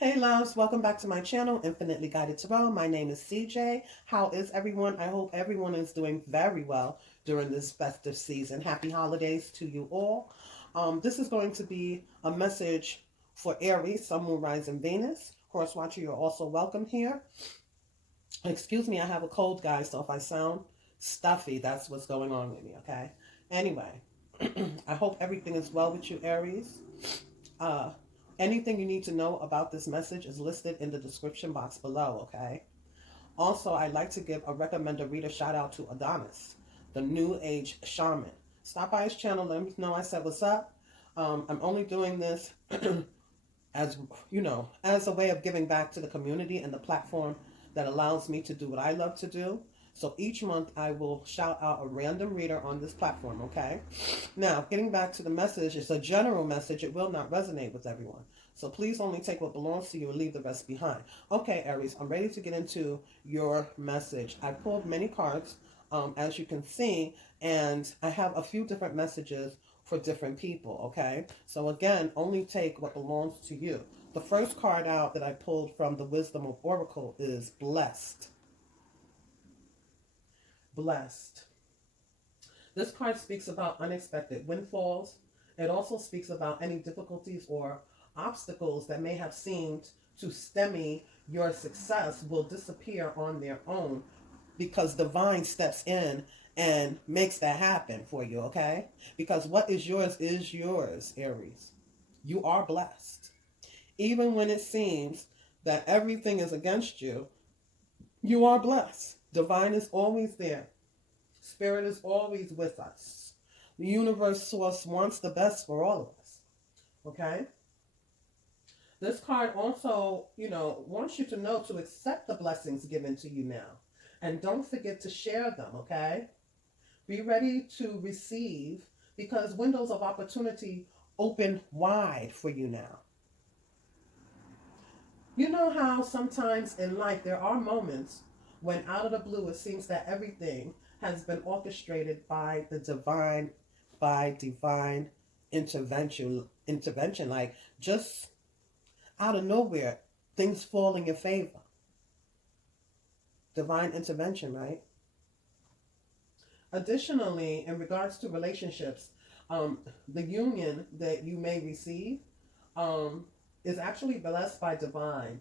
Hey loves, welcome back to my channel, Infinitely Guided Tarot. My name is CJ. How is everyone? I hope everyone is doing very well during this festive season. Happy holidays to you all. This is going to be a message for Aries, Sun, Moon, Rising, Venus. Cross Watcher, you're also welcome here. Excuse me, I have a cold, guys, so if I sound stuffy, that's what's going on with me, okay? Anyway, I hope everything is well with you, Aries. Uh, Anything you need to know about this message is listed in the description box below, okay? Also, I'd like to recommend a reader shout out to Adonis, the New Age Shaman. Stop by his channel, let him know I said what's up. I'm only doing this as, as a way of giving back to the community and the platform that allows me to do what I love to do. So each month I will shout out a random reader on this platform, okay? Now, getting back to the message, it's a general message. It will not resonate with everyone. So please only take what belongs to you and leave the rest behind. Okay, Aries, I'm ready to get into your message. I pulled many cards, as you can see, and I have a few different messages for different people, okay? So again, only take what belongs to you. The first card out that I pulled from the Wisdom of Oracle is Blessed. Blessed. This card speaks about unexpected windfalls. It also speaks about any difficulties or obstacles that may have seemed to stymie your success will disappear on their own because divine steps in and makes that happen for you, okay? Because what is yours, Aries. You are blessed. Even when it seems that everything is against you, you are blessed. Divine is always there. Spirit is always with us. The universe source wants the best for all of us. Okay? This card also, wants you to know to accept the blessings given to you now. And don't forget to share them, okay? Be ready to receive because windows of opportunity open wide for you now. You know how sometimes in life there are moments when out of the blue it seems that everything has been orchestrated by divine intervention, like just out of nowhere, things fall in your favor. Divine intervention, right? Additionally, in regards to relationships, the union that you may receive is actually blessed by divine.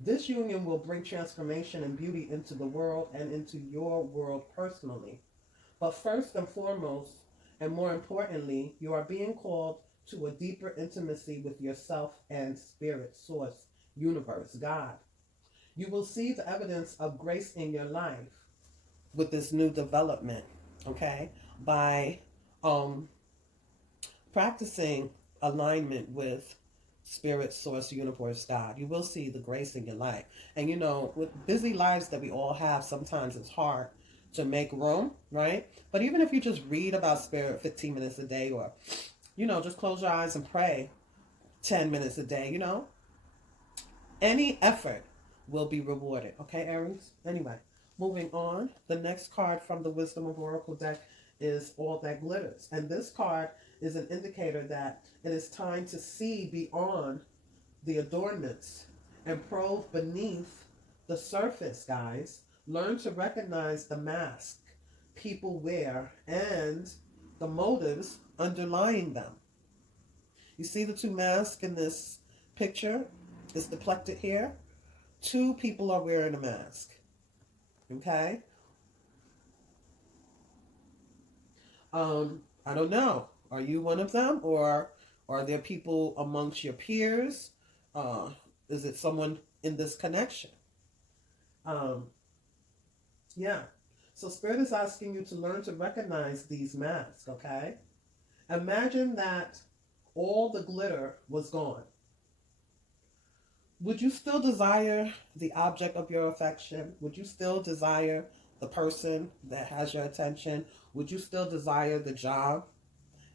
This union will bring transformation and beauty into the world and into your world personally. But first and foremost, and more importantly, you are being called to a deeper intimacy with yourself and spirit, source, universe, God. You will see the evidence of grace in your life with this new development, okay? By practicing alignment with spirit, source, universe, God. You will see the grace in your life. And with busy lives that we all have, sometimes it's hard to make room, right? But even if you just read about spirit 15 minutes a day or, just close your eyes and pray 10 minutes a day, any effort will be rewarded. Okay, Aries? Anyway, moving on. The next card from the Wisdom of Oracle deck is All That Glitters. And this card is an indicator that it is time to see beyond the adornments and probe beneath the surface, guys. Learn to recognize the mask people wear and the motives underlying them. You see the two masks in this picture? It's depicted here. Two people are wearing a mask. Okay? I don't know. Are you one of them? Or are there people amongst your peers? Is it someone in this connection? Yeah. So Spirit is asking you to learn to recognize these masks, okay? Imagine that all the glitter was gone. Would you still desire the object of your affection? Would you still desire the person that has your attention? Would you still desire the job?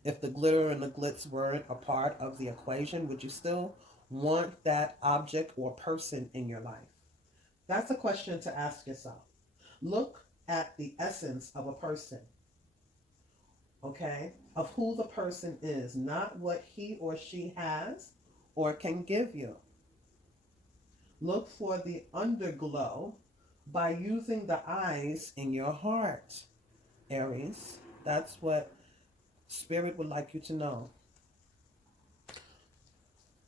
If the glitter and the glitz weren't a part of the equation, would you still want that object or person in your life? That's a question to ask yourself. Look at the essence of a person, okay? Of who the person is, not what he or she has or can give you. Look for the underglow by using the eyes in your heart, Aries. That's what Spirit would like you to know.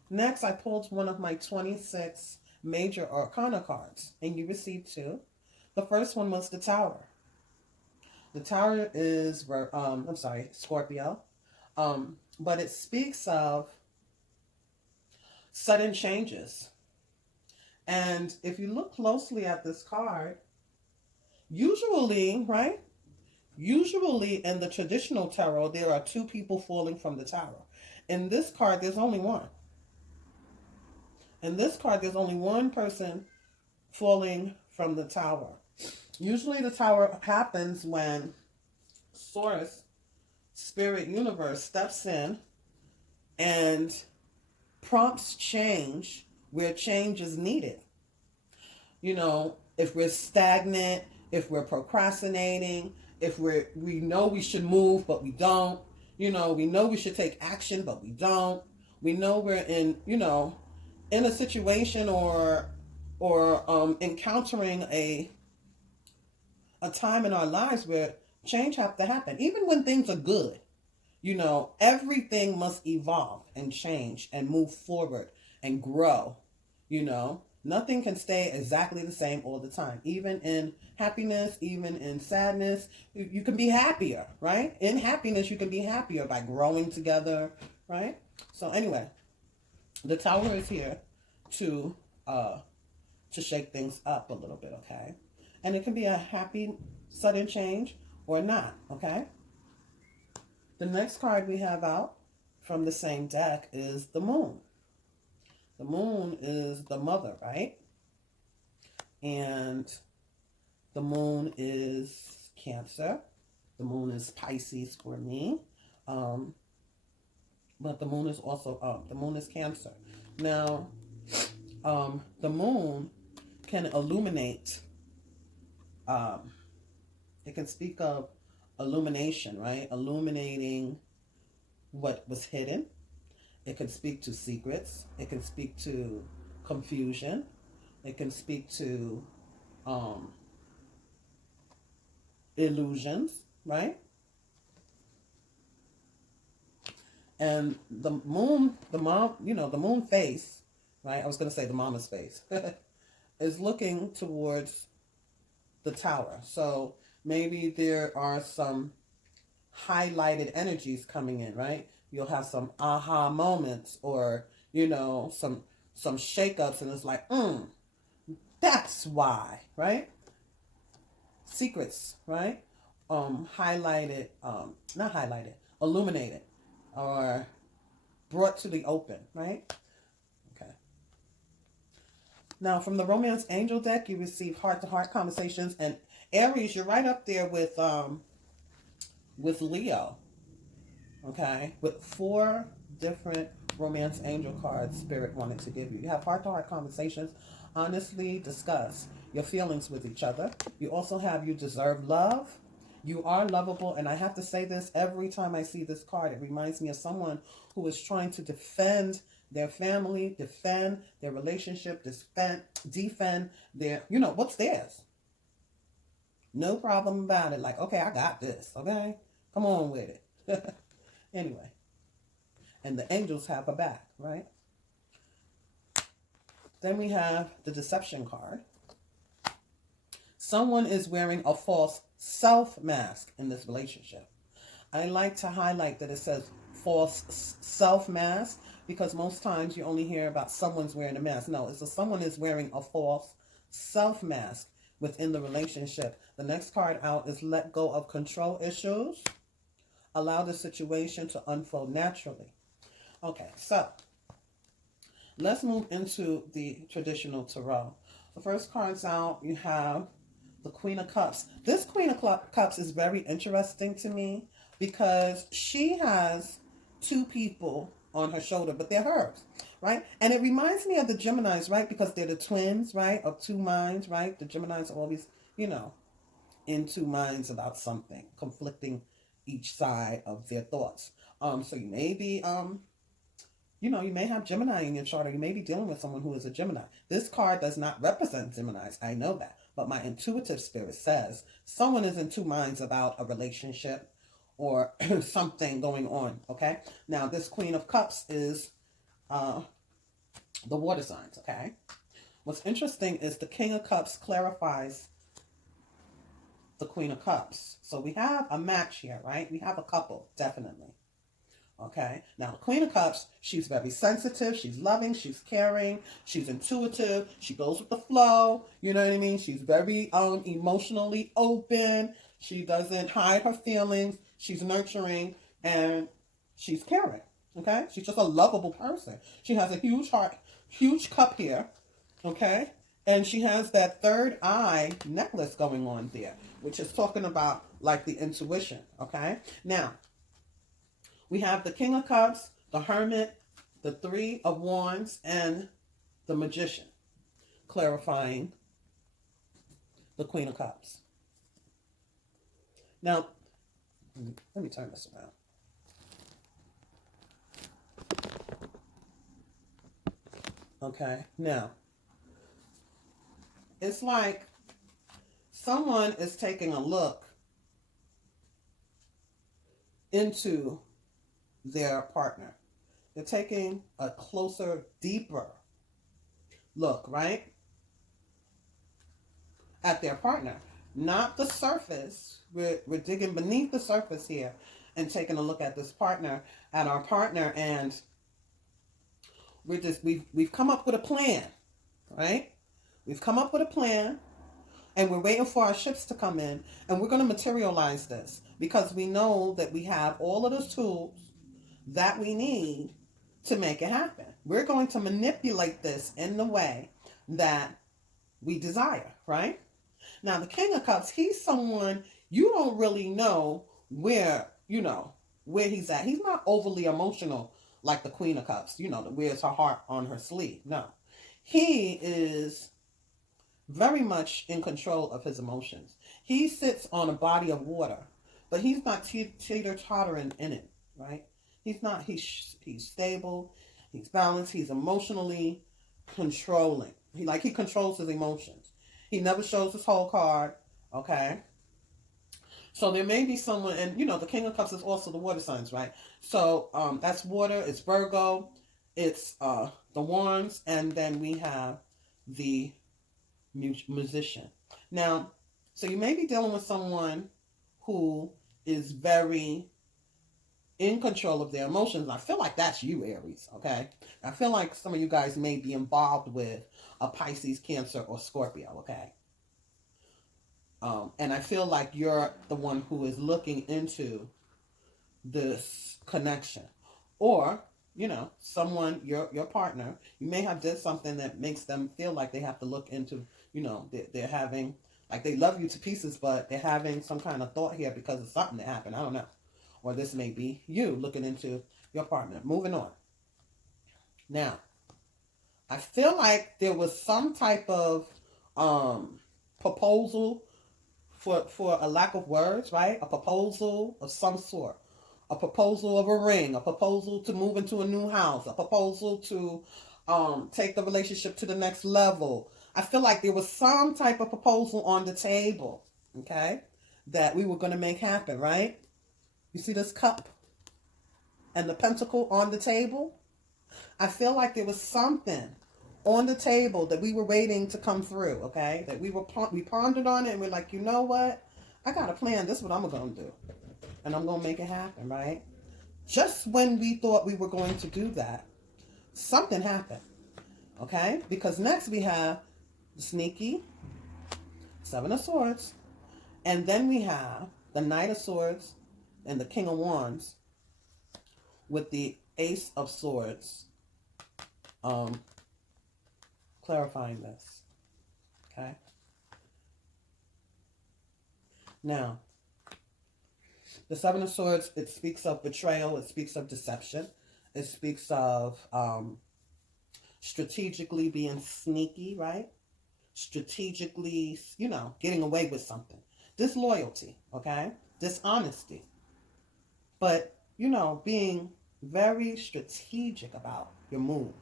Next, I pulled one of my 26 major arcana cards, and you received two. The first one was the Tower. The Tower is, Scorpio. But it speaks of sudden changes. And if you look closely at this card, usually, right? Usually in the traditional tarot, there are two people falling from the tower. In this card, there's only one. In this card, there's only one person falling from the tower. Usually the tower happens when Source, Spirit Universe steps in and prompts change where change is needed. You know, if we're stagnant, if we're procrastinating, if we know we should move but we don't, you know, we know we should take action but we don't. We know we're in, you know, in a situation or encountering a time in our lives where change has to happen. Even when things are good, you know, everything must evolve and change and move forward and grow. You know, nothing can stay exactly the same all the time. Even in happiness, even in sadness, you can be happier, right? In happiness, you can be happier by growing together, right? So anyway, the Tower is here to shake things up a little bit, okay? And it can be a happy sudden change or not, okay? The next card we have out from the same deck is the Moon. The Moon is the mother, right? And the Moon is Cancer. The Moon is Pisces for me. But the Moon is also, the Moon is Cancer. Now, the Moon can illuminate, it can speak of illumination, right? Illuminating what was hidden. It can speak to secrets. It can speak to confusion. It can speak to illusions, right? And the Moon, the mom, you know, the Moon face, right? I was going to say the mama's face, is looking towards the Tower. So maybe there are some highlighted energies coming in, right? You'll have some aha moments or, you know, some shakeups, and it's like, that's why, right? Secrets, right? Highlighted, not highlighted, illuminated or brought to the open, right? Okay. Now, from the Romance Angel deck, you receive heart-to-heart conversations, and Aries, you're right up there with Leo, okay? With 4 different Romance Angel cards Spirit wanted to give you. You have heart-to-heart conversations, honestly discuss your feelings with each other. You also have you deserve love. You are lovable, and I have to say this every time I see this card. It reminds me of someone who is trying to defend their family, defend their relationship, defend their, you know, what's theirs. No problem about it. Like, okay, I got this, okay? Come on with it. Anyway, and the angels have a back, right? Then we have the deception card. Someone is wearing a false self mask in this relationship. I like to highlight that it says false self mask because most times you only hear about someone's wearing a mask. No, it's someone is wearing a false self mask within the relationship. The next card out is let go of control issues. Allow the situation to unfold naturally. Okay, so let's move into the traditional tarot. The first cards out, you have the Queen of Cups. This Queen of Cups is very interesting to me because she has 2 people on her shoulder, but they're hers, right? And it reminds me of the Geminis, right? Because they're the twins, right? Of 2 minds, right? The Geminis are always, you know, in 2 minds about something, conflicting each side of their thoughts. So you may be you know, you may have Gemini in your chart, or you may be dealing with someone who is a Gemini. This card does not represent Geminis. I know that. But my intuitive spirit says someone is in two minds about a relationship or something going on, okay? Now, this Queen of Cups is the water signs, okay? What's interesting is the King of Cups clarifies the Queen of Cups. So we have a match here, right? We have a couple, definitely. Okay, now the Queen of Cups, she's very sensitive, she's loving, she's caring, she's intuitive, she goes with the flow, you know what I mean? She's very emotionally open, she doesn't hide her feelings, she's nurturing, and she's caring, okay? She's just a lovable person. She has a huge heart, huge cup here, okay? And she has that third eye necklace going on there, which is talking about like the intuition, okay? Now, we have the King of Cups, the Hermit, the Three of Wands, and the Magician, clarifying the Queen of Cups. Now, let me turn this around. Okay, now, it's like someone is taking a look into their partner. They're taking a closer, deeper look, right? At their partner. Not the surface. We're digging beneath the surface here and taking a look at this partner, at our partner, and we've come up with a plan, right? We've come up with a plan, and we're waiting for our ships to come in, and we're going to materialize this because we know that we have all of the tools that we need to make it happen. We're going to manipulate this in the way that we desire, right? Now, the King of Cups, he's someone you don't really know where he's at. He's not overly emotional like the Queen of Cups, that wears her heart on her sleeve. No. He is very much in control of his emotions. He sits on a body of water, but he's not teeter-tottering in it, right? He's not, he's stable, he's balanced, he's emotionally controlling. He controls his emotions. He never shows his whole card, okay? So there may be someone, and the King of Cups is also the water signs, right? So that's water, it's Virgo, it's the Wands, and then we have the Musician. Now, so you may be dealing with someone who is very in control of their emotions. I feel like that's you, Aries, okay? I feel like some of you guys may be involved with a Pisces, Cancer, or Scorpio, okay? And I feel like you're the one who is looking into this connection. Or, someone, your partner, you may have did something that makes them feel like they have to look into, they're having, like they love you to pieces, but they're having some kind of thought here because of something that happened. I don't know. Or this may be you looking into your partner. Moving on. Now, I feel like there was some type of proposal, for a lack of words, right? A proposal of some sort. A proposal of a ring. A proposal to move into a new house. A proposal to take the relationship to the next level. I feel like there was some type of proposal on the table, okay, that we were going to make happen, right? You see this cup and the pentacle on the table? I feel like there was something on the table that we were waiting to come through, okay? That we pondered on it and we're like, you know what? I got a plan. This is what I'm going to do. And I'm going to make it happen, right? Just when we thought we were going to do that, something happened, okay? Because next we have the sneaky Seven of Swords. And then we have the Knight of Swords and the King of Wands with the Ace of Swords clarifying this. Okay? Now, the Seven of Swords, it speaks of betrayal, it speaks of deception, it speaks of strategically being sneaky, right? Strategically, getting away with something. Disloyalty, okay? Dishonesty. But, being very strategic about your move.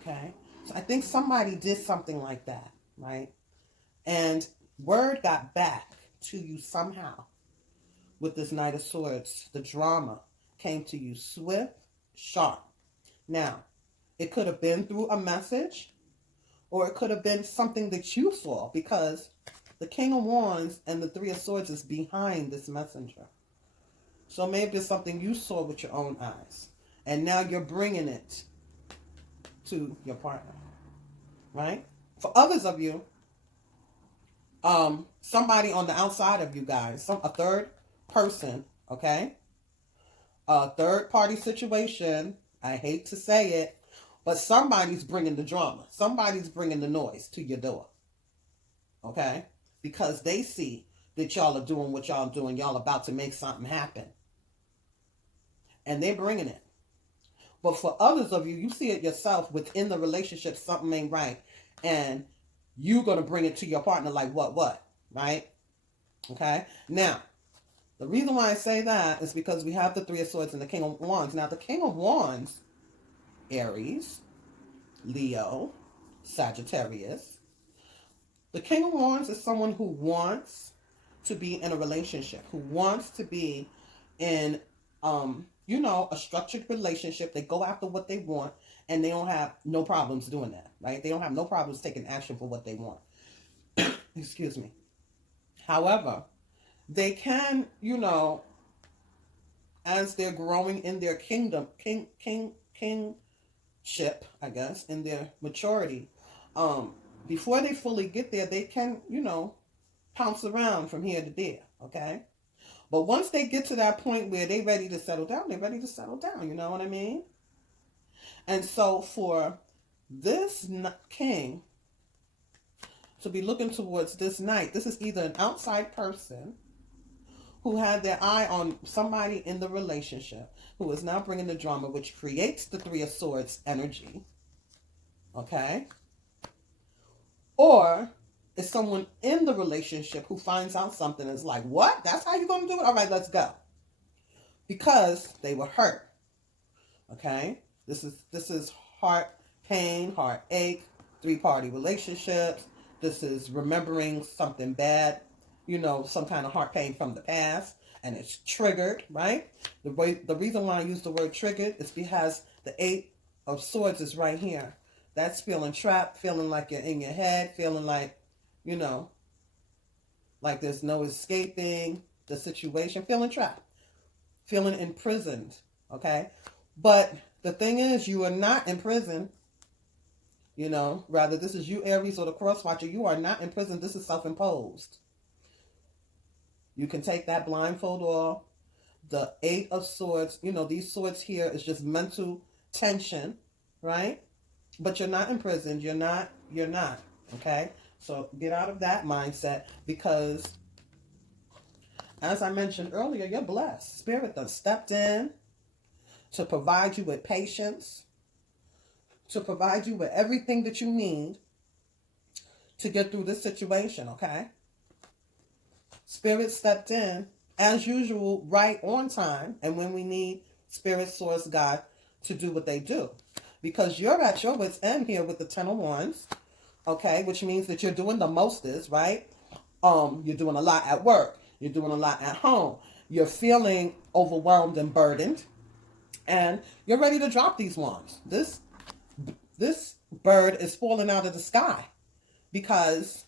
Okay? So I think somebody did something like that, right? And word got back to you somehow with this Knight of Swords. The drama came to you swift, sharp. Now, it could have been through a message, or it could have been something that you saw, because the King of Wands and the Three of Swords is behind this messenger. So maybe it's something you saw with your own eyes, and now you're bringing it to your partner, right? For others of you, somebody on the outside of you guys, a third person, okay? A third party situation. I hate to say it, but somebody's bringing the drama. Somebody's bringing the noise to your door, okay? Because they see that y'all are doing what y'all doing. Y'all about to make something happen. And they're bringing it. But for others of you, you see it yourself within the relationship, something ain't right. And you're going to bring it to your partner like what, right? Okay? Now, the reason why I say that is because we have the Three of Swords and the King of Wands. Now, the King of Wands, Aries, Leo, Sagittarius. The King of Wands is someone who wants to be in a relationship, who wants to be in, a structured relationship. They go after what they want, and they don't have no problems doing that, right? They don't have no problems taking action for what they want. Excuse me. However, they can, as they're growing in their kingship, I guess, in their maturity, before they fully get there, they can, pounce around from here to there, okay? But once they get to that point where they're ready to settle down, they're ready to settle down, you know what I mean? And so for this king to be looking towards this knight, this is either an outside person who had their eye on somebody in the relationship, who is now bringing the drama, which creates the Three of Swords energy, okay? Or it's someone in the relationship who finds out something and is like, what? That's how you're going to do it? All right, let's go. Because they were hurt, okay? This is heart pain, heartache, three-party relationships. This is remembering something bad, some kind of heart pain from the past, and it's triggered, right? The reason why I use the word triggered is because the Eight of Swords is right here. That's feeling trapped, feeling like you're in your head, feeling like, like there's no escaping the situation, feeling trapped, feeling imprisoned, okay? But the thing is, you are not in prison, rather this is you, Aries, or the cross watcher. You are not in prison. This is self-imposed. You can take that blindfold off. The Eight of Swords, these swords here is just mental tension, right? But you're not imprisoned. You're not, okay? So get out of that mindset, because as I mentioned earlier, you're blessed. Spirit done stepped in to provide you with patience, to provide you with everything that you need to get through this situation, okay? Spirit stepped in, as usual, right on time, and when we need Spirit, Source, God to do what they do. Because you're at your wit's end here with the Ten of Wands, okay? Which means that you're doing the mostest, right? You're doing a lot at work. You're doing a lot at home. You're feeling overwhelmed and burdened. And you're ready to drop these wands. This bird is falling out of the sky, because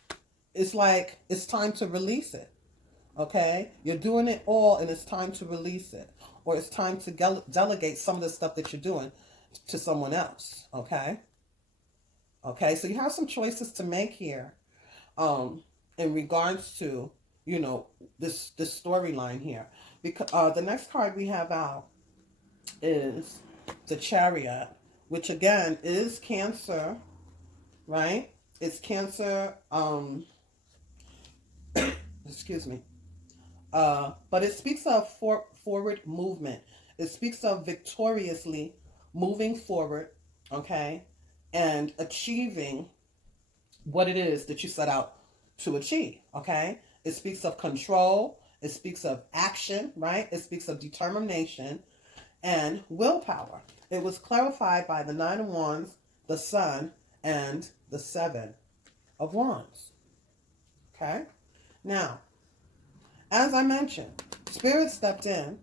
it's like it's time to release it, okay? You're doing it all, and it's time to release it. Or it's time to delegate some of the stuff that you're doing to someone else, okay? Okay, so you have some choices to make here in regards to, this storyline here. Because the next card we have out is the Chariot, which again is Cancer, right? It's Cancer, excuse me. But it speaks of forward movement. It speaks of victoriously moving forward, okay? And achieving what it is that you set out to achieve, okay? It speaks of control. It speaks of action, right? It speaks of determination. and willpower. It was clarified by the Nine of Wands, the Sun, and the Seven of Wands. Okay? Now, as I mentioned, Spirit stepped in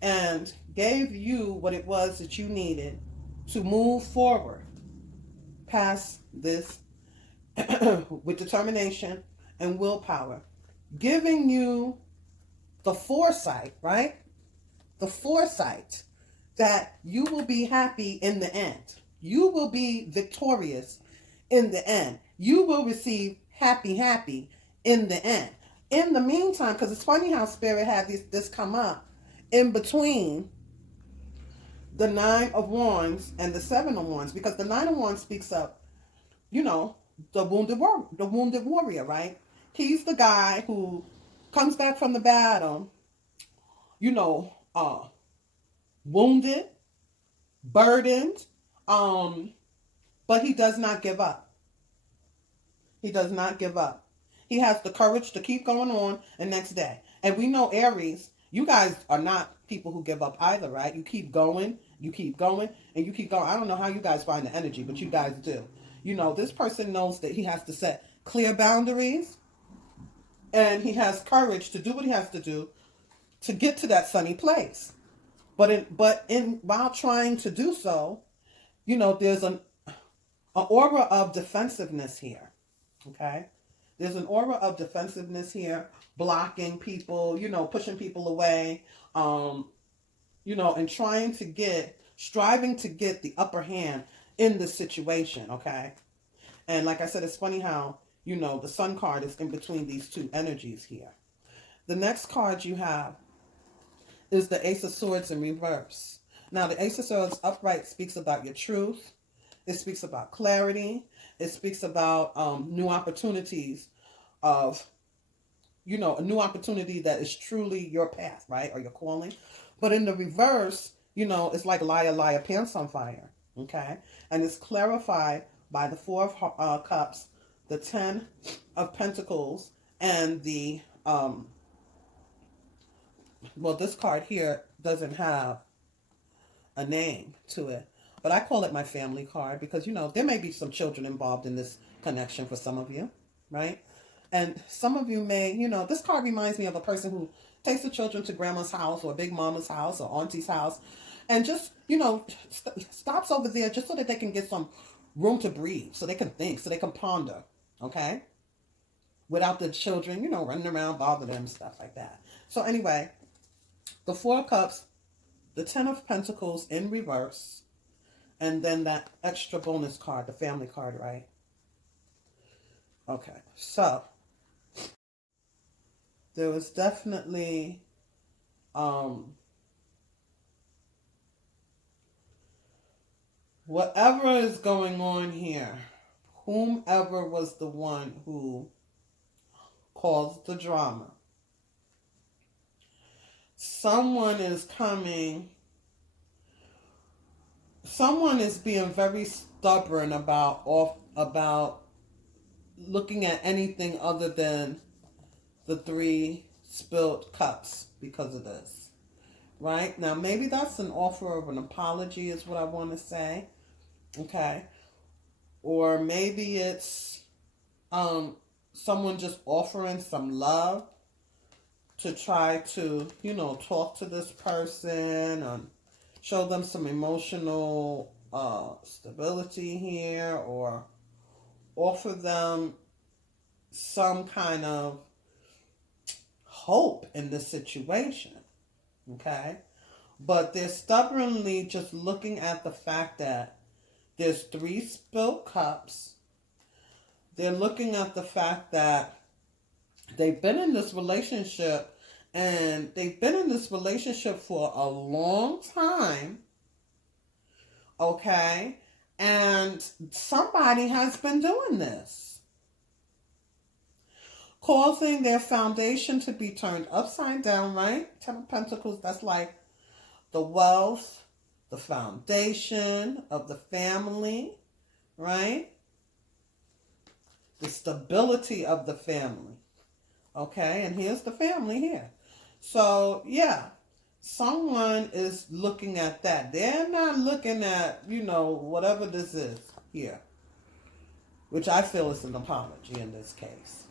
and gave you what it was that you needed to move forward past this with determination and willpower, giving you the foresight, right? The foresight that you will be happy in the end. You will be victorious in the end. You will receive happy in the end. In the meantime, because it's funny how Spirit had this come up in between the Nine of Wands and the Seven of Wands, because the Nine of Wands speaks of, the wounded warrior, right? He's the guy who comes back from the battle, wounded, burdened, but he does not give up. He does not give up. He has the courage to keep going on the next day. And we know Aries, you guys are not people who give up either, right? You keep going, and you keep going. I don't know how you guys find the energy, but you guys do. This person knows that he has to set clear boundaries, and he has courage to do what he has to do to get to that sunny place. But while trying to do so, there's an aura of defensiveness here. Okay? There's an aura of defensiveness here, blocking people, pushing people away, and striving to get the upper hand in the situation, okay? And like I said, it's funny how, the Sun card is in between these two energies here. The next card you have is the Ace of Swords in reverse. Now, the Ace of Swords upright speaks about your truth. It speaks about clarity. It speaks about new opportunities of, a new opportunity that is truly your path, right? Or your calling. But in the reverse, it's like liar, liar, pants on fire. Okay? And it's clarified by the Four of Cups, the Ten of Pentacles, and the, this card here doesn't have a name to it. But I call it my family card because, there may be some children involved in this connection for some of you, right? And some of you may, this card reminds me of a person who takes the children to grandma's house or big mama's house or auntie's house and just, stops over there just so that they can get some room to breathe, so they can think, so they can ponder, okay? Without the children, running around, bothering them, stuff like that. So anyway, the Four of Cups, the Ten of Pentacles in reverse, and then that extra bonus card, the family card, right? Okay, so there was definitely whatever is going on here, whomever was the one who caused the drama, someone is being very stubborn about looking at anything other than the three spilled cups because of this. Right? Now, maybe that's an offer of an apology is what I want to say. Okay? Or maybe it's someone just offering some love to try to, talk to this person and show them some emotional stability here, or offer them some kind of hope in this situation. Okay? But they're stubbornly just looking at the fact that there's three spilled cups. They're looking at the fact that they've been in this relationship, and they've been in this relationship for a long time. Okay? And somebody has been doing this, causing their foundation to be turned upside down, right? Ten of Pentacles, that's like the wealth, the foundation of the family, right? The stability of the family. Okay, and here's the family here. So, yeah, someone is looking at that. They're not looking at, whatever this is here, which I feel is an apology in this case.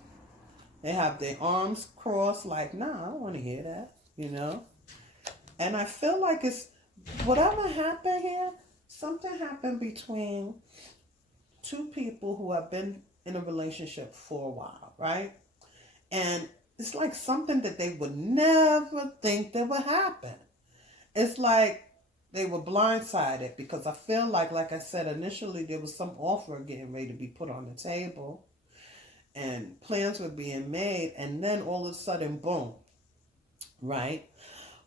They have their arms crossed like, nah, I don't want to hear that, And I feel like it's, whatever happened here, something happened between two people who have been in a relationship for a while, right? And it's like something that they would never think that would happen. It's like they were blindsided because I feel like I said, initially there was some offer getting ready to be put on the table and plans were being made, and then all of a sudden, boom, right?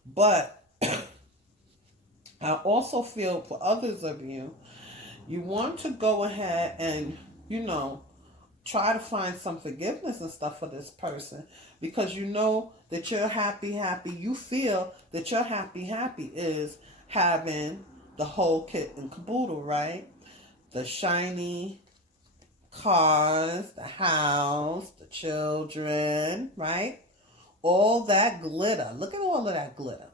But I also feel for others of you, you want to go ahead and, try to find some forgiveness and stuff for this person because you know that you're happy. You feel that you're happy is having the whole kit and caboodle, right? The shiny cars, the house, the children, right? All that glitter. Look at all of that glitter.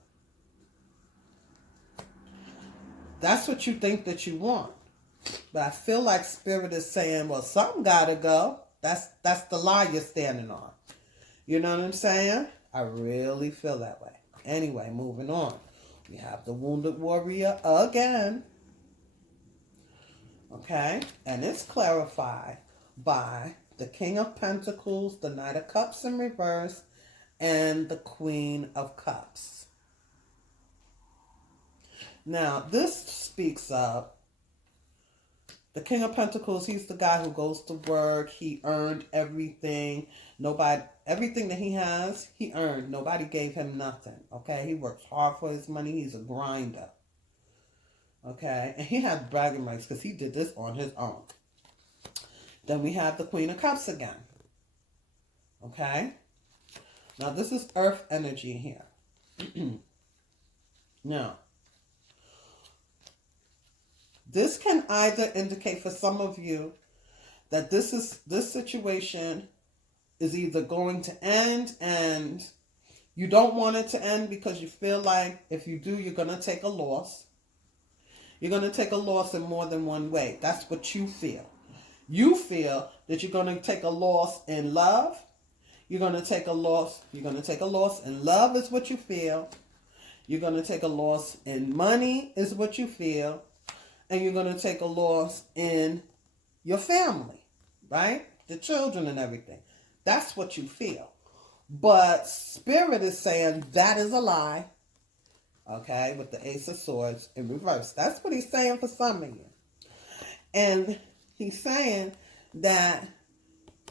That's what you think that you want. But I feel like Spirit is saying, well, something gotta go. That's the lie you're standing on. You know what I'm saying? I really feel that way. Anyway, moving on. We have the Wounded Warrior again. Okay? And it's clarified by the King of Pentacles, the Knight of Cups in reverse, and the Queen of Cups. Now, this speaks of the King of Pentacles. He's the guy who goes to work. He earned everything. Everything that he has, he earned. Nobody gave him nothing. Okay? He works hard for his money. He's a grinder. Okay? And he has bragging rights because he did this on his own. Then we have the Queen of Cups again. Okay? Now, this is earth energy here. Now, this can either indicate for some of you that this situation is either going to end and you don't want it to end because you feel like if you do, you're going to take a loss. You're going to take a loss in more than one way. That's what you feel. You feel that you're going to take a loss in love. You're going to take a loss. You're going to take a loss in love is what you feel. You're going to take a loss in money is what you feel. And you're going to take a loss in your family, right? The children and everything. That's what you feel. But Spirit is saying that is a lie. Okay? With the Ace of Swords in reverse. That's what he's saying for some of you. And he's saying that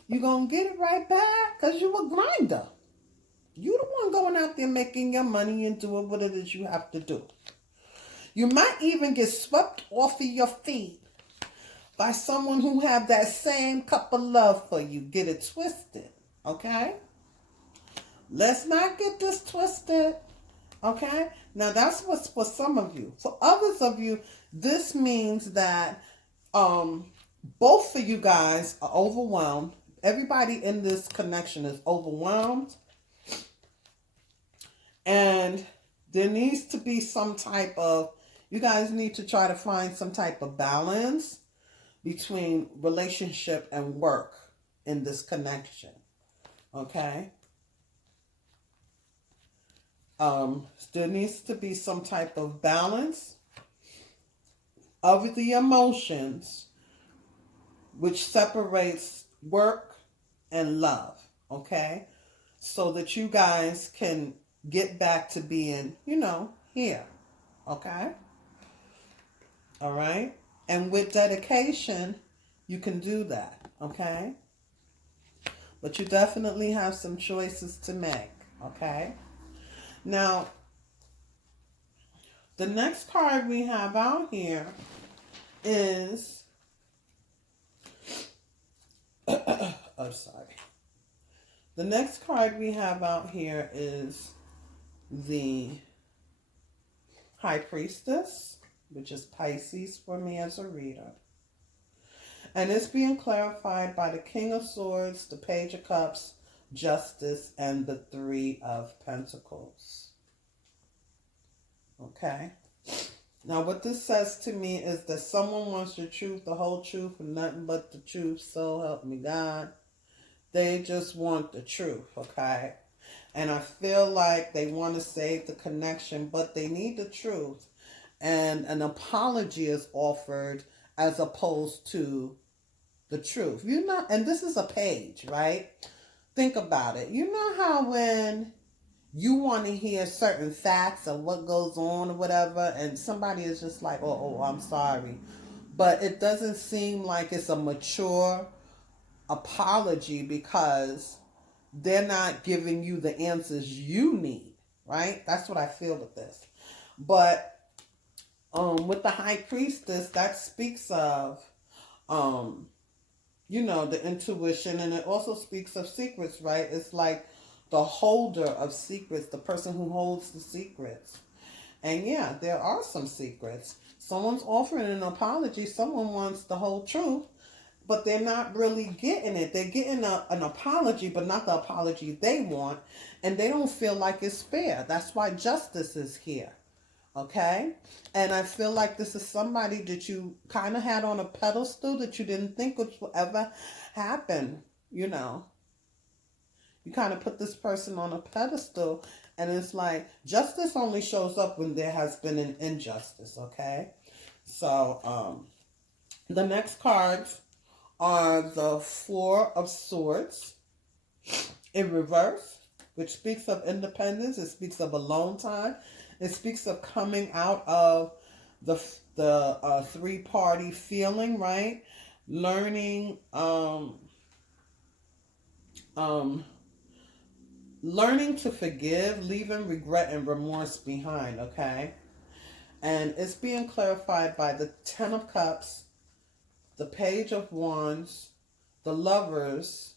you're going to get it right back because you're a grinder. You're the one going out there making your money and doing what it is you have to do. You might even get swept off of your feet by someone who have that same cup of love for you. Get it twisted, okay? Let's not get this twisted, okay? Now, that's what's for some of you. For others of you, this means that both of you guys are overwhelmed. Everybody in this connection is overwhelmed. And there needs to be some type of, you guys need to try to find some type of balance between relationship and work in this connection. Okay? There needs to be some type of balance of the emotions which separates work and love. Okay? So that you guys can get back to being, here. Okay? All right? And with dedication, you can do that. Okay? But you definitely have some choices to make. Okay? Now, the next card we have out here is... oh, sorry. The next card we have out here is the High Priestess, which is Pisces for me as a reader. And it's being clarified by the King of Swords, the Page of Cups, Justice, and the Three of Pentacles. Okay. Now, what this says to me is that someone wants the truth, the whole truth, and nothing but the truth. So help me God. They just want the truth, okay? And I feel like they want to save the connection, but they need the truth. And an apology is offered as opposed to the truth. You know, and this is a page, right? Think about it. You know how when you want to hear certain facts of what goes on or whatever, and somebody is just like, oh, I'm sorry. But it doesn't seem like it's a mature apology because they're not giving you the answers you need, right? That's what I feel with this. But with the high priestess, that speaks of, the intuition, and it also speaks of secrets, right? It's like the holder of secrets, the person who holds the secrets. And yeah, there are some secrets. Someone's offering an apology. Someone wants the whole truth, but they're not really getting it. They're getting an apology, but not the apology they want. And they don't feel like it's fair. That's why justice is here. Okay? And I feel like this is somebody that you kind of had on a pedestal that you didn't think would ever happen. You kind of put this person on a pedestal, and it's like justice only shows up when there has been an injustice. Okay? So, the next cards are the Four of Swords in reverse, which speaks of independence. It speaks of alone time. It speaks of coming out of the three-party feeling, right? Learning, learning to forgive, leaving regret and remorse behind. Okay, and it's being clarified by the Ten of Cups, the Page of Wands, the Lovers,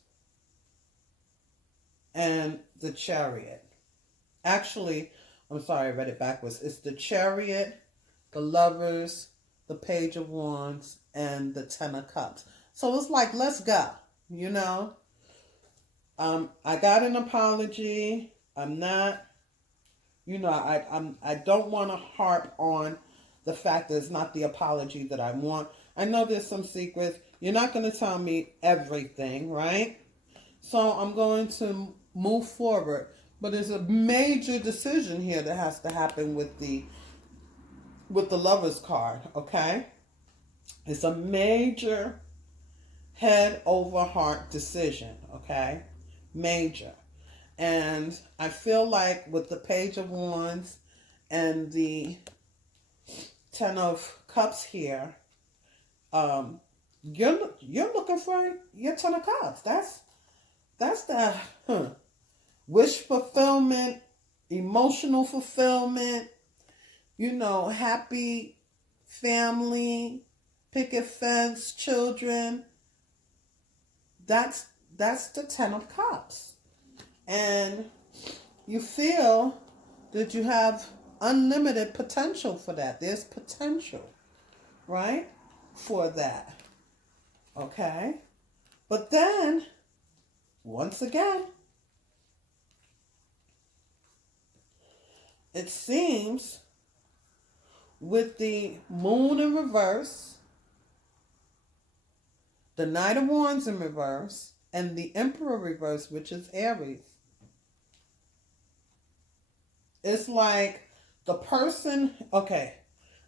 and the Chariot. Actually, I'm sorry, I read it backwards. It's the Chariot, the Lovers, the Page of Wands, and the Ten of Cups. So it's like, let's go, I got an apology. I'm not, I don't want to harp on the fact that it's not the apology that I want. I know there's some secrets. You're not going to tell me everything, right? So I'm going to move forward. But there's a major decision here that has to happen with the Lover's card, okay? It's a major head over heart decision, okay? Major. And I feel like with the Page of Wands and the Ten of Cups here, you're looking for your Ten of Cups. That's the wish fulfillment, emotional fulfillment, happy family, picket fence, children. That's the Ten of Cups. And you feel that you have unlimited potential for that. There's potential, right, for that. Okay? But then, once again, it seems with the Moon in reverse, the Knight of Wands in reverse, and the Emperor reverse, which is Aries. It's like the person, okay,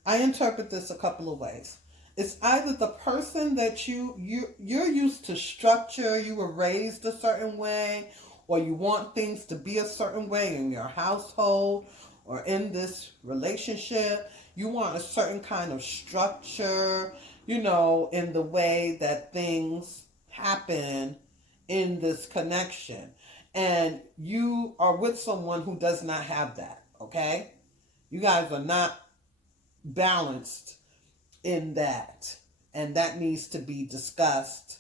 I interpret this a couple of ways. It's either the person that you're used to structure, you were raised a certain way, or you want things to be a certain way in your household or in this relationship. You want a certain kind of structure, in the way that things happen in this connection. And you are with someone who does not have that, okay? You guys are not balanced in that. And that needs to be discussed,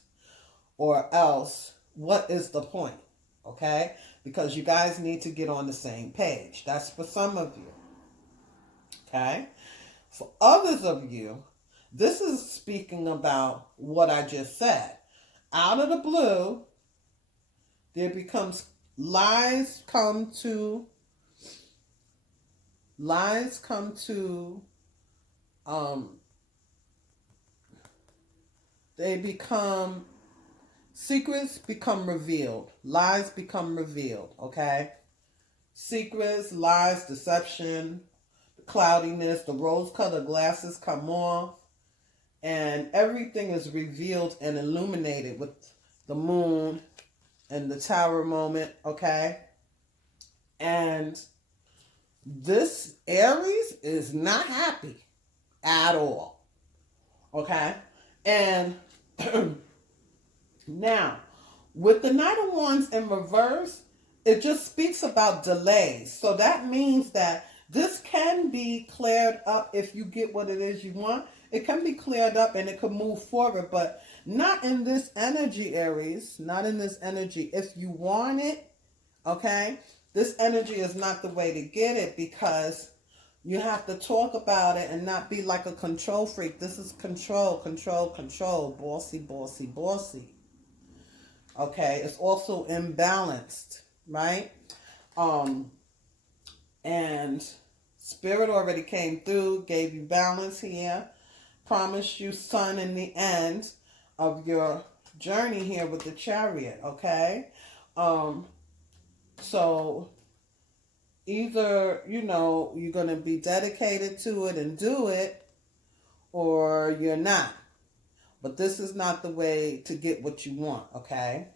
or else what is the point, okay? Because you guys need to get on the same page. That's for some of you, okay? For others of you, this is speaking about what I just said. Out of the blue, there becomes lies come to lies come to, they become, secrets become revealed. Lies become revealed, okay? Secrets, lies, deception, the cloudiness, the rose-colored glasses come off, and everything is revealed and illuminated with the moon and the tower moment, okay? And this Aries is not happy at all, okay? And now, with the Knight of Wands in reverse, it just speaks about delays. So that means that this can be cleared up if you get what it is you want. It can be cleared up and it can move forward, but not in this energy, Aries. Not in this energy. If you want it, okay, this energy is not the way to get it, because you have to talk about it and not be like a control freak. This is control, control, control. Bossy, bossy, bossy. Okay, it's also imbalanced, right? And Spirit already came through, gave you balance here, promised you sun in the end of your journey here with the Chariot, okay? So either, you know, you're going to be dedicated to it and do it, or you're not. But this is not the way to get what you want, okay?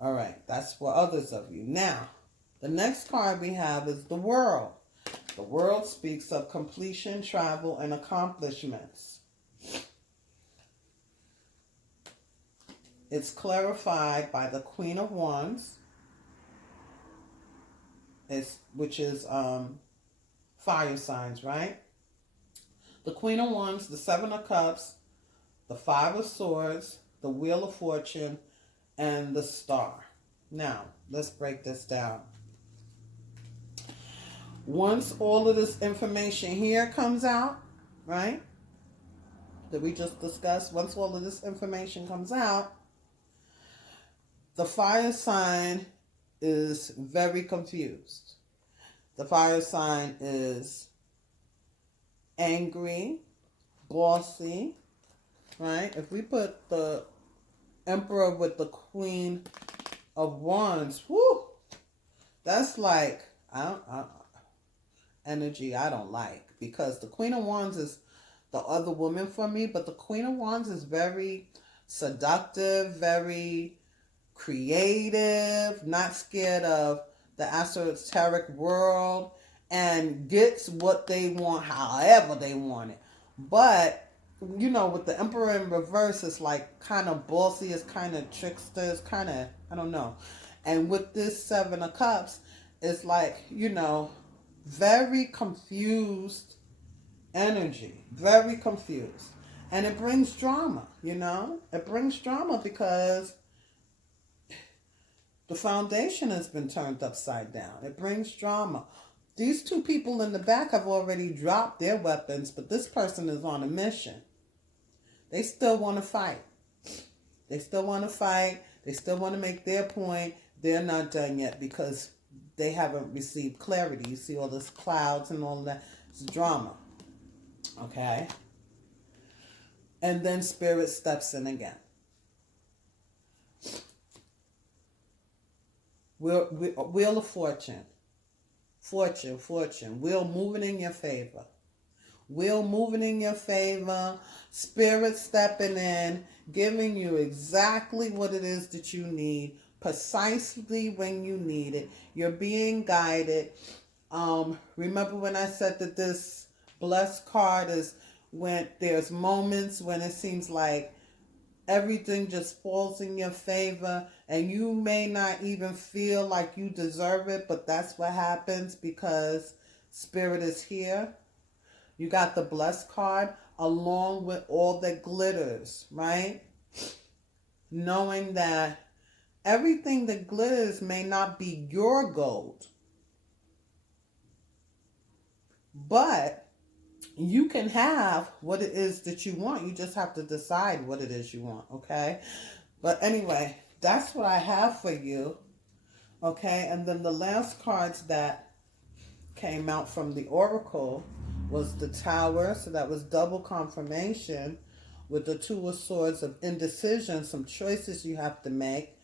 All right, that's for others of you. Now, the next card we have is the World. The World speaks of completion, travel, and accomplishments. It's clarified by the Queen of Wands, which is fire signs, right? The Queen of Wands, the Seven of Cups, the Five of Swords, the Wheel of Fortune, and the Star. Now, let's break this down. Once all of this information here comes out, right, that we just discussed, once all of this information comes out, the fire sign is very confused. The fire sign is angry, bossy, right? If we put the Emperor with the Queen of Wands, whoo, that's like energy I don't like, because the Queen of Wands is the other woman for me, but the Queen of Wands is very seductive, very creative, not scared of the esoteric world, and gets what they want however they want it. But, you know, with the Emperor in reverse, it's like kind of bossy, it's kind of trickster, it's kind of, I don't know. And with this Seven of Cups, it's like, you know, very confused energy, very confused. And it brings drama, you know? It brings drama because the foundation has been turned upside down. It brings drama. These two people in the back have already dropped their weapons, but this person is on a mission. They still want to fight. They still want to fight. They still want to make their point. They're not done yet because they haven't received clarity. You see all this clouds and all that. It's drama. Okay? And then Spirit steps in again. Wheel of Fortune. Fortune, fortune. Wheel moving in your favor. Wheel moving in your favor. Spirit stepping in, giving you exactly what it is that you need, precisely when you need it. You're being guided. Remember when I said that this blessed card is when there's moments when it seems like everything just falls in your favor and you may not even feel like you deserve it, but that's what happens because Spirit is here. You got the blessed card along with all that glitters, right? Knowing that everything that glitters may not be your gold, but you can have what it is that you want. You just have to decide what it is you want, okay? But anyway, that's what I have for you, okay? And then the last cards that came out from the oracle was the Tower. So that was double confirmation with the Two of Swords of indecision, some choices you have to make,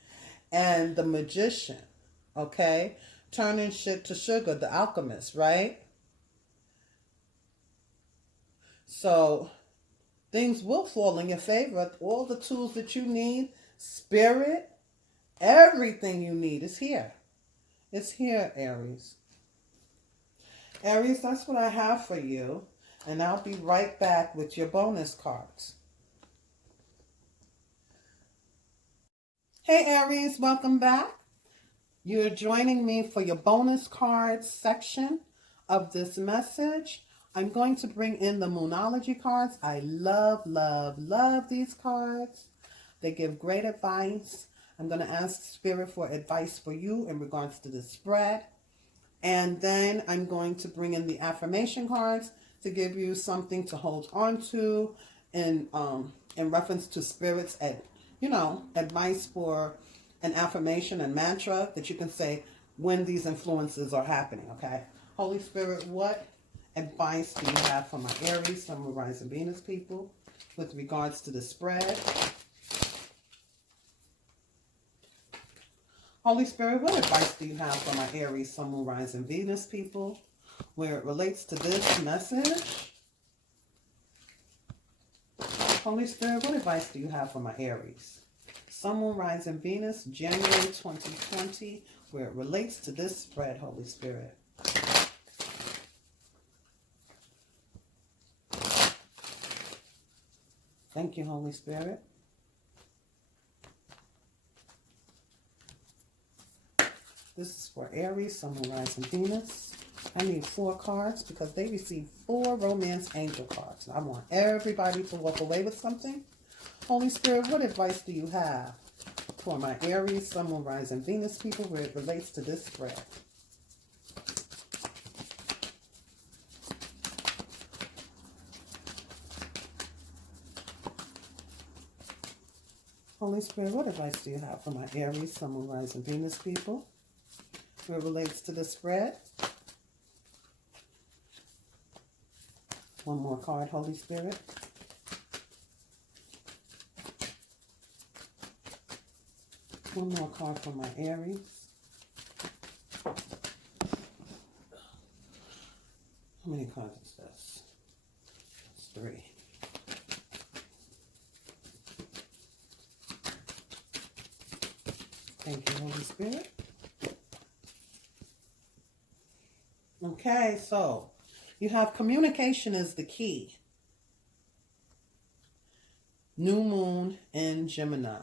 and the Magician, okay? Turning shit to sugar, the alchemist, right? So things will fall in your favor. All the tools that you need, spirit, everything you need is here. It's here, Aries. Aries, that's what I have for you. And I'll be right back with your bonus cards. Hey, Aries, welcome back. You're joining me for your bonus cards section of this message. I'm going to bring in the Moonology cards. I love, love, love these cards. They give great advice. I'm going to ask Spirit for advice for you in regards to the spread. And then I'm going to bring in the affirmation cards to give you something to hold on to in reference to Spirit's advice for an affirmation and mantra that you can say when these influences are happening, okay? Holy Spirit, what advice do you have for my Aries, Sun, Moon, Rising, Venus people with regards to the spread? Holy Spirit, what advice do you have for my Aries, Sun, Moon, Rising, Venus people where it relates to this message? Holy Spirit, what advice do you have for my Aries, Sun, Moon, Rising, Venus, January 2020, where it relates to this spread, Holy Spirit? Thank you, Holy Spirit. This is for Aries, Sun, Moon, Rising, Venus. I need 4 cards because they received 4 romance angel cards. I want everybody to walk away with something. Holy Spirit, what advice do you have for my Aries, Sun, Moon, Rising, Venus people where it relates to this spread? Holy Spirit, what advice do you have for my Aries, Sun, Moon, Rising, Venus people where it relates to the spread? One more card, Holy Spirit. One more card for my Aries. How many cards is this? It's 3. Thank you, Holy Spirit. Okay, so you have communication is the key. New moon in Gemini.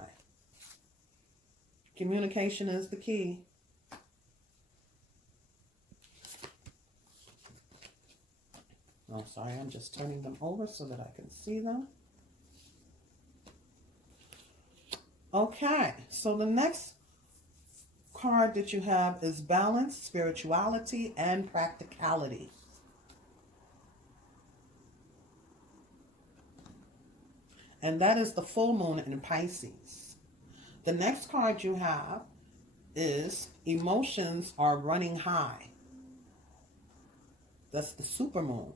Communication is the key. Oh, sorry, I'm just turning them over so that I can see them. Okay, so the next card that you have is balance, spirituality, and practicality. And that is the full moon in Pisces. The next card you have is emotions are running high. That's the super moon.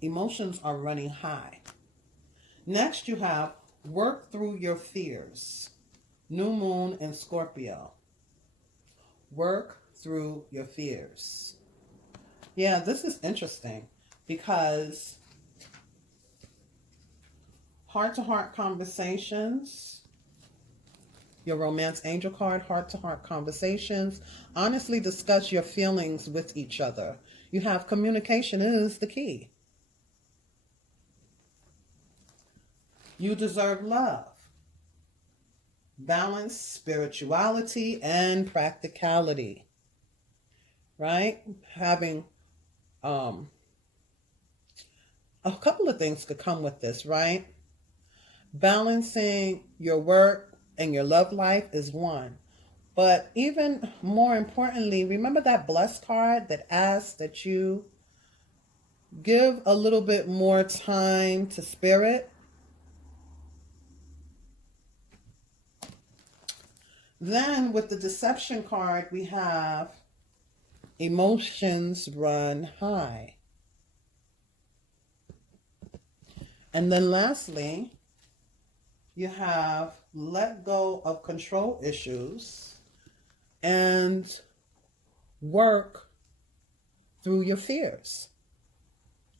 Emotions are running high. Next you have work through your fears. New moon in Scorpio. Work through your fears. Yeah, this is interesting because heart-to-heart conversations, your romance angel card, heart-to-heart conversations, honestly discuss your feelings with each other. You have communication is the key. You deserve love, balance, spirituality, and practicality, right? Having a couple of things could come with this, right? Balancing your work and your love life is one. But even more importantly, remember that blessed card that asks that you give a little bit more time to spirit. Then with the deception card, we have Emotions run high. And then lastly, you have let go of control issues and work through your fears.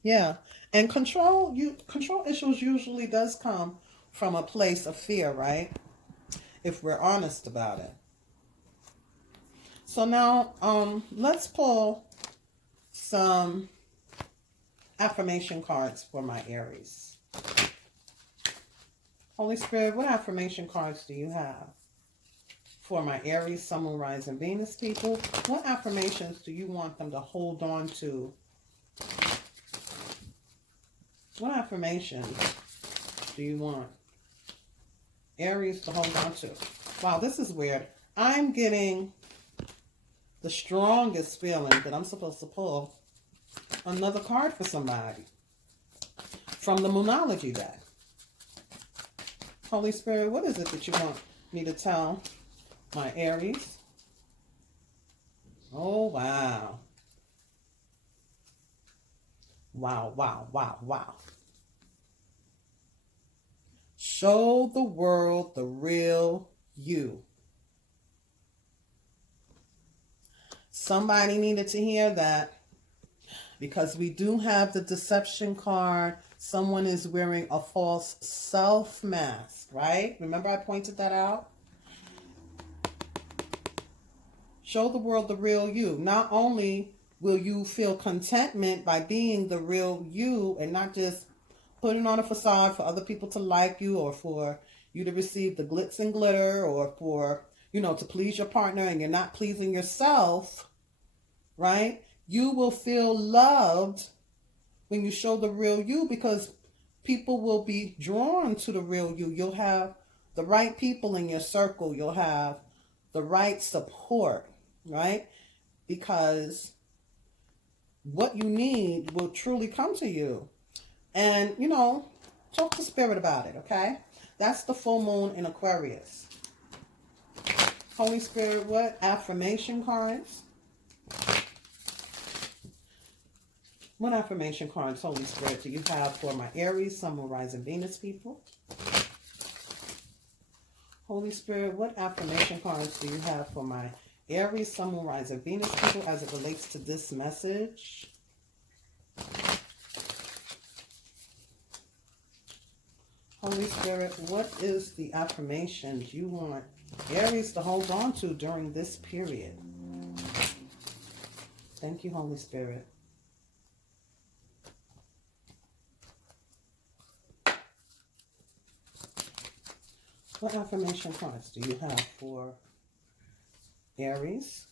Yeah. And control issues usually does come from a place of fear, right? If we're honest about it. So now let's pull some affirmation cards for my Aries. Holy Spirit, what affirmation cards do you have for my Aries, Sun, Moon, Rising, Venus people? What affirmations do you want them to hold on to? What affirmations do you want Aries to hold on to? Wow, this is weird. I'm getting the strongest feeling that I'm supposed to pull another card for somebody from the Moonology deck. Holy Spirit, what is it that you want me to tell my Aries? Oh, wow. Wow, wow, wow, wow. Show the world the real you. Somebody needed to hear that because we do have the deception card. Someone is wearing a false self mask, right? Remember I pointed that out? Show the world the real you. Not only will you feel contentment by being the real you and not just putting on a facade for other people to like you or for you to receive the glitz and glitter or for, to please your partner and you're not pleasing yourself, right? You will feel loved when you show the real you because people will be drawn to the real you. You'll have the right people in your circle. You'll have the right support, right? Because what you need will truly come to you. And, talk to Spirit about it, okay? That's the full moon in Aquarius. Holy Spirit, what affirmation cards? What affirmation cards, Holy Spirit, do you have for my Aries, Sun, Moon, Rising, Venus people? Holy Spirit, what affirmation cards do you have for my Aries, Sun, Moon, Rising, Venus people as it relates to this message? Holy Spirit, what is the affirmations you want Aries to hold on to during this period? Thank you, Holy Spirit. What affirmation cards do you have for Aries?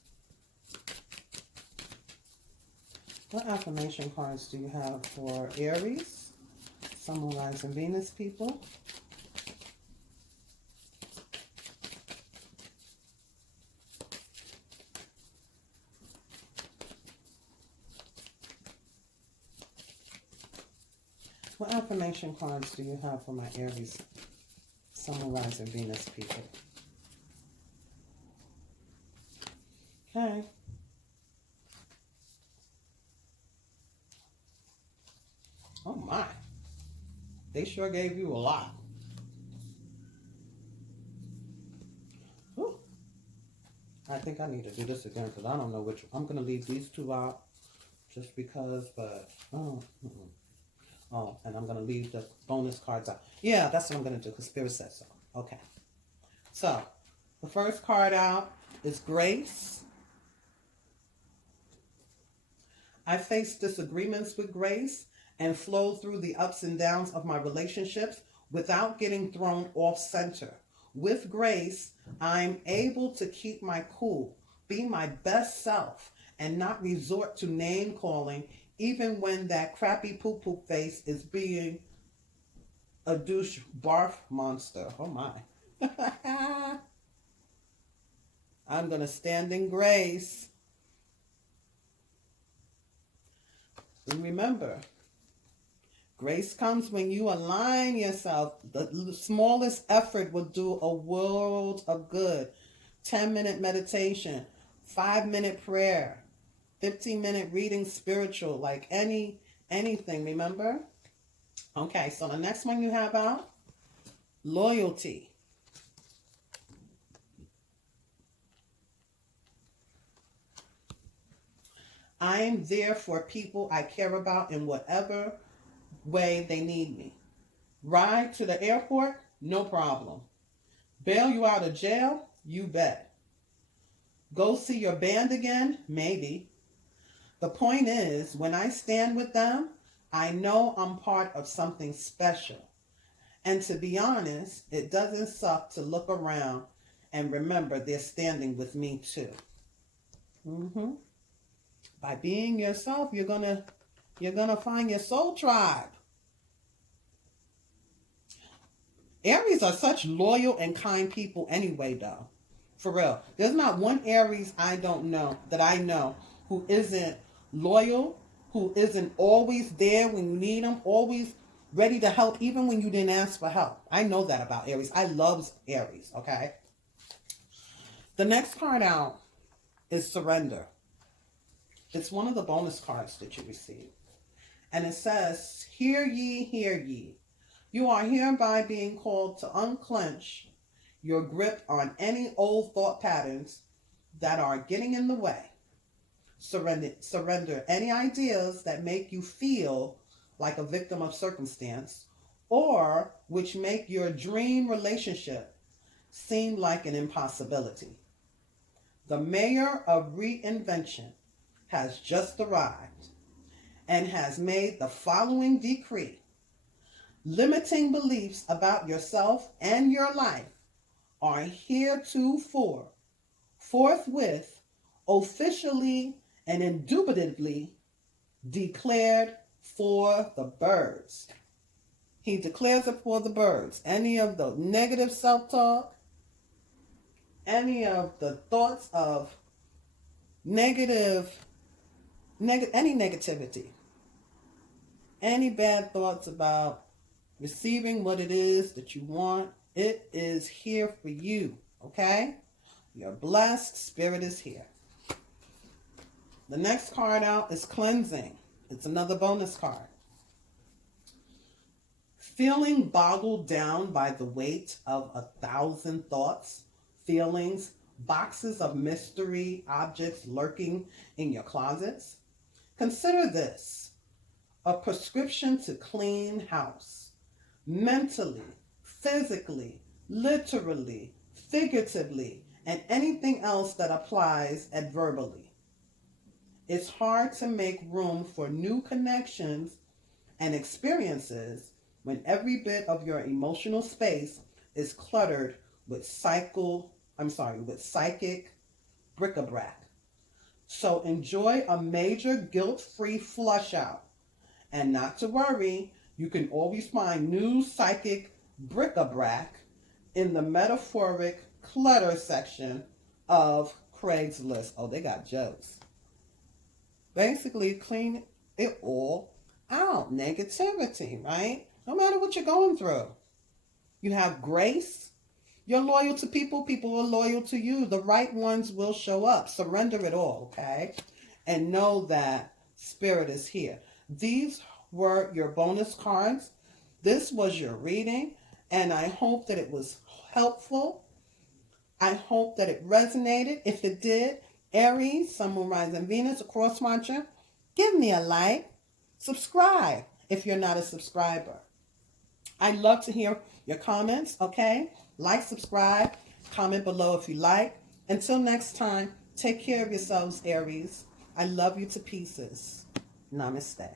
What affirmation cards do you have for Aries, Sun, Moon, Rising, Venus people? What affirmation cards do you have for my Aries, Sun, Moon, Rising, Venus people? Okay. Oh my. They sure gave you a lot. Whew. I think I need to do this again because I don't know which. I'm going to leave these two out just because, but oh, and I'm going to leave the bonus cards out. Yeah, that's what I'm going to do because Spirit said so. Okay. So, the first card out is Grace. I face disagreements with grace and flow through the ups and downs of my relationships without getting thrown off center. With grace, I'm able to keep my cool, be my best self, and not resort to name calling even when that crappy poop face is being a douche barf monster. Oh my. I'm going to stand in grace. And remember, grace comes when you align yourself. The smallest effort will do a world of good. 10-minute meditation, 5-minute prayer, 15-minute reading, spiritual, like anything, remember? Okay, so the next one you have out, loyalty. I am there for people I care about in whatever way they need me. Ride to the airport? No problem. Bail you out of jail? You bet. Go see your band again? Maybe. The point is, when I stand with them, I know I'm part of something special. And to be honest, it doesn't suck to look around and remember they're standing with me too. By being yourself, you're gonna find your soul tribe. Aries are such loyal and kind people anyway, though. For real. There's not one Aries I know who isn't loyal, who isn't always there when you need them, always ready to help, even when you didn't ask for help. I know that about Aries. I love Aries, okay? The next card out is surrender. It's one of the bonus cards that you receive. And it says, hear ye, hear ye. You are hereby being called to unclench your grip on any old thought patterns that are getting in the way. Surrender any ideas that make you feel like a victim of circumstance or which make your dream relationship seem like an impossibility. The mayor of reinvention has just arrived and has made the following decree. Limiting beliefs about yourself and your life are heretofore, forthwith, officially, and indubitably declared for the birds. He declares it for the birds. Any of the negative self-talk, any of the thoughts of any negativity, any bad thoughts about receiving what it is that you want, it is here for you, okay? You're blessed. Spirit is here. The next card out is cleansing. It's another bonus card. Feeling boggled down by the weight of 1,000 thoughts, feelings, boxes of mystery objects lurking in your closets? Consider this a prescription to clean house. Mentally, physically, literally, figuratively, and anything else that applies adverbially. It's hard to make room for new connections and experiences when every bit of your emotional space is cluttered with psychic bric-a-brac. So enjoy a major guilt-free flush out. And not to worry, you can always find new psychic bric-a-brac in the metaphoric clutter section of Craigslist. Oh, they got jokes. Basically, clean it all out. Negativity, right? No matter what you're going through. You have grace. You're loyal to people. People are loyal to you. The right ones will show up. Surrender it all, okay? And know that Spirit is here. These were your bonus cards. This was your reading. And I hope that it was helpful. I hope that it resonated. If it did, Aries, Sun, Moon, Rising, Venus, a cross watcher, give me a like. Subscribe if you're not a subscriber. I'd love to hear your comments, okay? Like, subscribe, comment below if you like. Until next time, take care of yourselves, Aries. I love you to pieces. Namaste.